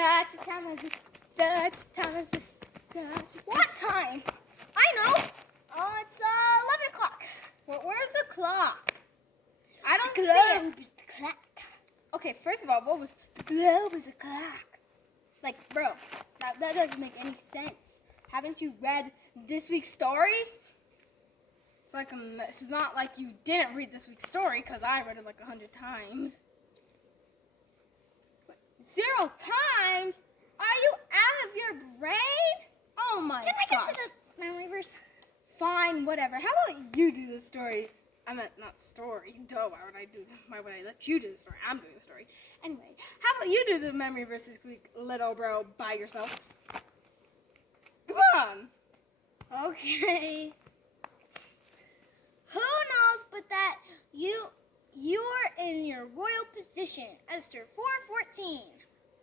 Such a time as this. Such a time as this. What time? I know. It's 11 o'clock. Where's the clock? I don't The see it. globe is the clock. Okay, first of all, what was the globe is a clock? Like, bro, that doesn't make any sense. Haven't you read this week's story? It's like it's not like you didn't read this week's story, because I read it like 100 times. 0 times? Are you out of your brain? Oh my Can I gosh. get to the memory verse? Fine, whatever. How about you do the story? I meant not story. Duh, why would I let you do the story? I'm doing the story. Anyway, how about you do the memory verse this week, little bro, by yourself? Come on. Okay. Who knows but that you're in your royal position, Esther 4:14.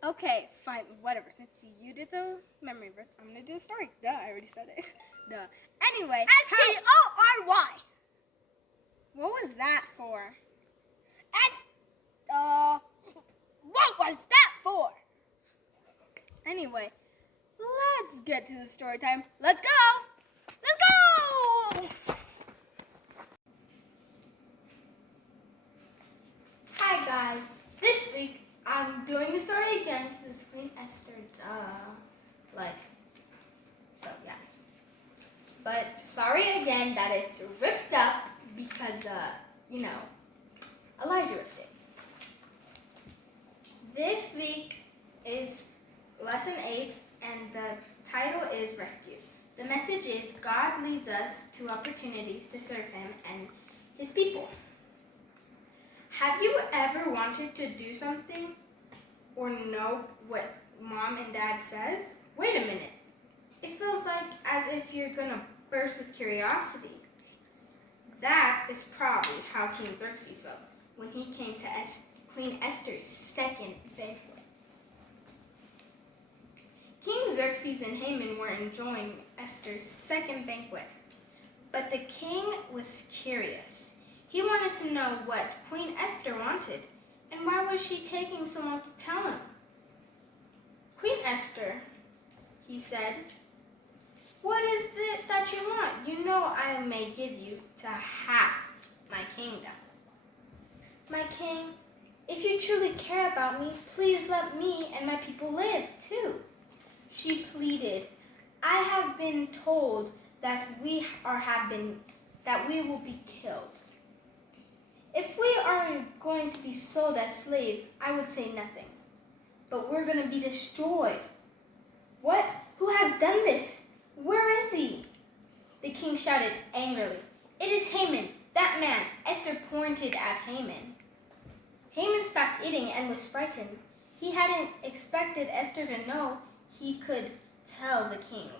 Okay, fine, whatever. Since you did the memory verse, I'm gonna do the story. Duh, I already said it. Duh. Anyway, Story. What was that for? What was that for? Anyway, let's get to the story time. Let's go! Let's go! Hi guys, this week I'm doing the story again to the Queen Esther, so yeah. But sorry again that it's ripped up because, Elijah ripped it. This week is lesson 8 and the title is Rescue. The message is God leads us to opportunities to serve Him and His people. Have you ever wanted to do something or know what mom and dad says? Wait a minute. It feels like as if you're gonna burst with curiosity. That is probably how King Xerxes felt when he came to Queen Esther's second banquet. King Xerxes and Haman were enjoying Esther's second banquet, but the king was curious. He wanted to know what Queen Esther wanted, and why was she taking so long to tell him? Queen Esther, he said, what is it that you want? You know I may give you to half my kingdom. My king, if you truly care about me, please let me and my people live too. She pleaded, I have been told that we will be killed. If we are going to be sold as slaves, I would say nothing. But we're going to be destroyed. What? Who has done this? Where is he? The king shouted angrily. It is Haman, that man. Esther pointed at Haman. Haman stopped eating and was frightened. He hadn't expected Esther to know. He could tell the king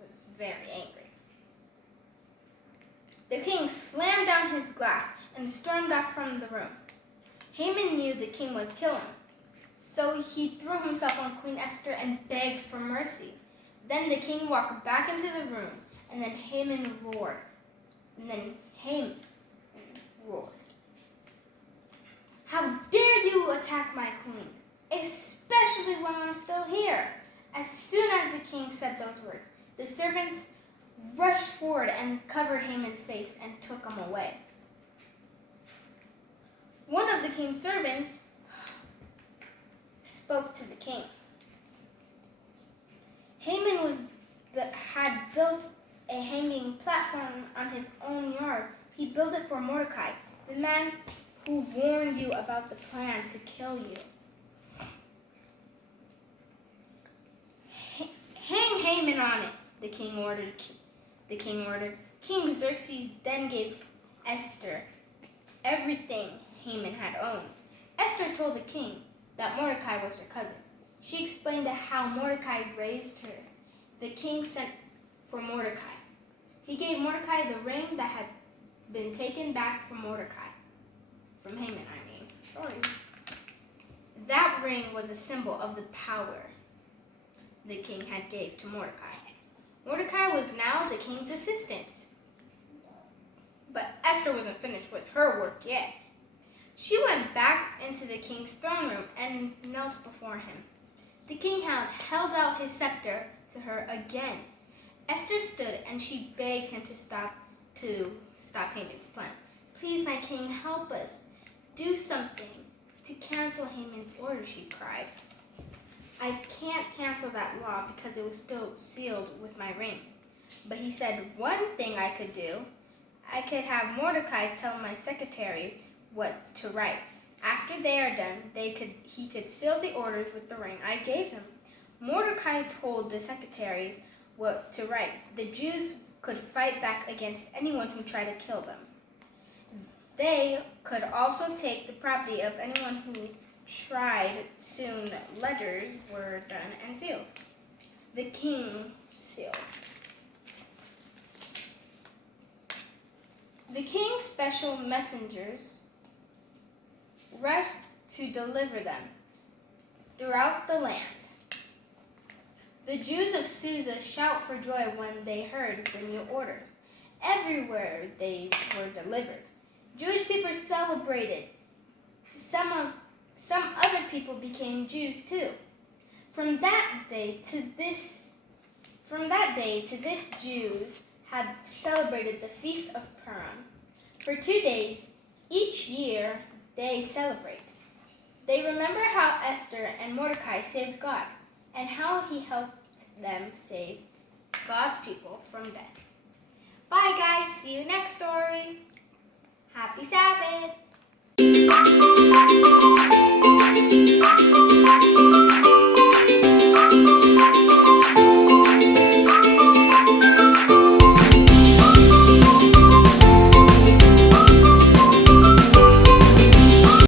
was very angry. The king slammed down his glass and stormed off from the room. Haman knew the king would kill him, so he threw himself on Queen Esther and begged for mercy. Then the king walked back into the room, and then Haman roared. How dare you attack my queen, especially when I'm still here? As soon as the king said those words, the servants rushed forward and covered Haman's face and took him away. One of the king's servants spoke to the king. Haman had built a hanging platform on his own yard. He built it for Mordecai, the man who warned you about the plan to kill you. Hang Haman on it, the king ordered. King Xerxes then gave Esther everything Haman had owned. Esther told the king that Mordecai was her cousin. She explained how Mordecai raised her. The king sent for Mordecai. He gave Mordecai the ring that had been taken back from Mordecai. From Haman, Sorry. That ring was a symbol of the power the king had gave to Mordecai. Mordecai was now the king's assistant. But Esther wasn't finished with her work yet. She went back into the king's throne room and knelt before him. The king held out his scepter to her again. Esther stood and she begged him to stop Haman's plan. Please, my king, help us. Do something to cancel Haman's order, she cried. I can't cancel that law because it was still sealed with my ring. But he said, one thing I could do. I could have Mordecai tell my secretaries what to write. After they are done, he could seal the orders with the ring I gave him. Mordecai told the secretaries what to write. The Jews could fight back against anyone who tried to kill them. They could also take the property of anyone who tried. Soon letters were done and sealed. The king sealed. The king's special messengers rushed to deliver them throughout the land. The Jews of Susa shout for joy when they heard the new orders. Everywhere they were delivered, Jewish people celebrated. Some other people became Jews too. From that day to this, Jews have celebrated the Feast of Purim. For 2 days each year they celebrate. They remember how Esther and Mordecai saved God and how he helped them save God's people from death. Bye guys, see you next story. Happy Sabbath.